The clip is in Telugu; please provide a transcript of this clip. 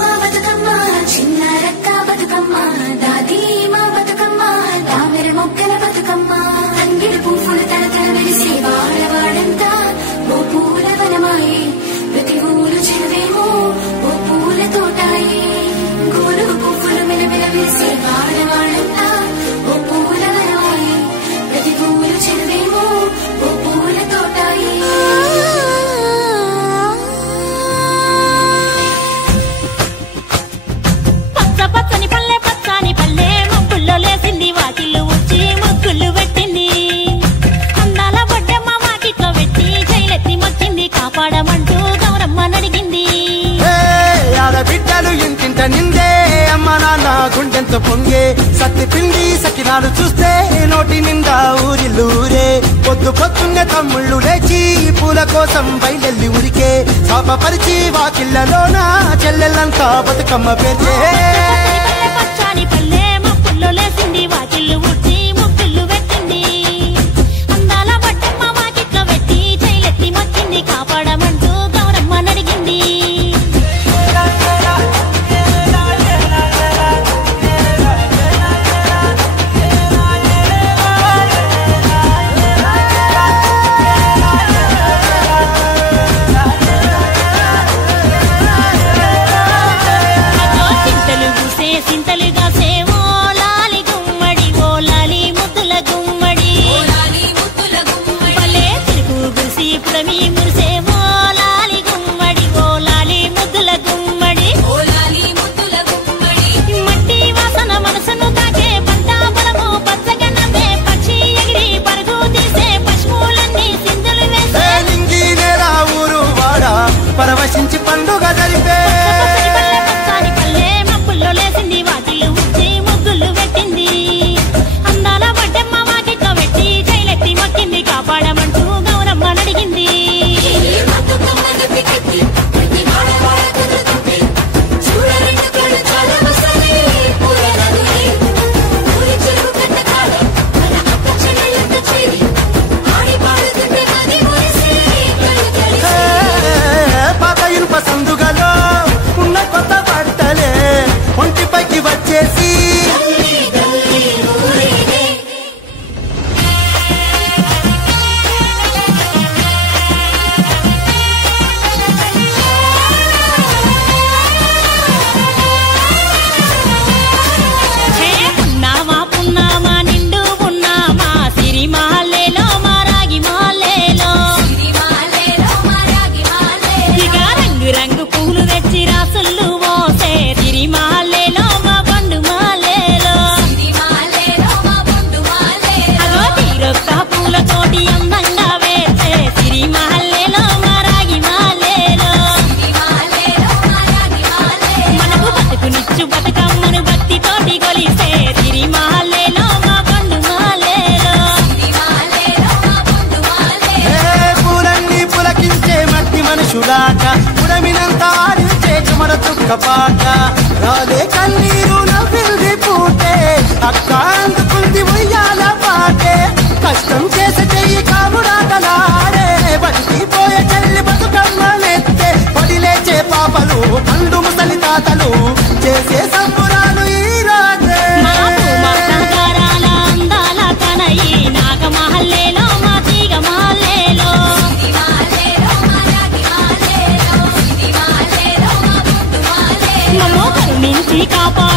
మా బతుకమ్మ చిన్న రక్క బతుకమ్మ దాది మా బతుకమ్మ తామర మొక్కల బతుకమ్మ తంగిడి పువ్వులు తడతడ వెలిసే వాడవాడంతా ఓ పూల వనమాయే ప్రతి ఊరు చెరువేమో ఓ పూల తోటాయే గోరు పువ్వులు మెలమెల వెలిసే వాడవాడంతా ఓ పూల వనమాయే ప్రతి ఊరు చెరువేమో ఓ పూల తోటాయే లేసింది వాకిళ్ళు వచ్చి ముగ్గులు పెట్టింది అందాల బొడ్డమ్మ వాకిట్లో పెట్టి జైలెత్తి మొచ్చింది కాపాడమంటూ గౌరమ్మ నడిగింది ఆడబిడ్డలు ఇంటింట నిందే అమ్మ నాన్న గుండెంతో పొంగే సత్తి పిండి సకినాలు చూస్తే నోటి నిండా ఊరిల్లూరే పొద్దు పొద్దున్నే తమ్ముళ్ళు లేచి పూల కోసం బయలెల్లి ఉరికే శాపపరిచి వాకిళ్లలోన చెల్లెళ్ళంతా బతుకమ్మ పేర్చే పచ్చాని పల్లె లేసింది వాకిళ్ళు ఉచ్చి ముగ్గులు పెట్టింది అందాల బొడ్డమ్మ వాకిట్లో పెట్టి జైలెత్తి మొచ్చింది కాపాడమంటూ గౌరమ్మ నడిగింది చింతలు పూసే సింతలుగా సేవో పరవశించి పండుగ జరిపే పల్లె మబ్బుల్లో లేసింది వాకిళ్ళు ఉచ్చి ముగ్గులు పెట్టింది అందాల బొడ్డమ్మ వాకిట్లో పెట్టి జైలెత్తి మొక్కింది కాపాడమంటూ గౌరమ్మ నడిగింది సందుగలో ఉన్న కొత్త బట్టలే ఒంటిపైకి వచ్చేసి పున్నామా పున్నామా నిండు పున్నామా సిరి మాలేలో మా రాగి మాలేలో రంగు పూలు తెచ్చి రాసుళ్ళు మోసే సిరి మాలేలో మా బండు మాలేలో అగో తీరొక్క పూలతోటి అందంగా వేసే సిరి మాలేలో మా రాగి మాలేలో మనకు బతుకునిచ్చు బతుకమ్మను భక్తితోటి కొలిసే సిరి మాలేలో మా బండు మాలేలో పూలన్నీ పులకించే మట్టి మనుషులాట ఉడమినంత ఆడించే చెమర తుక్కపాట రాలే కన్నీరు నవ్వింది పూటే అక్క అందుకుంది ఉయ్యాల పాటే కష్టం చేసే చెయ్యి కాముడాటలాడే బతికి పోయే చెల్లి బతుకమ్మ నెత్తే పడిలేచే పాపలు పండు ముసలి తాతలు చేసే సంబురాలు ఈ రాజే అందాల కనయి నాగమహల్లేలో మా తీగ మహల్లేలో మమ్మో కరుణించి కాపా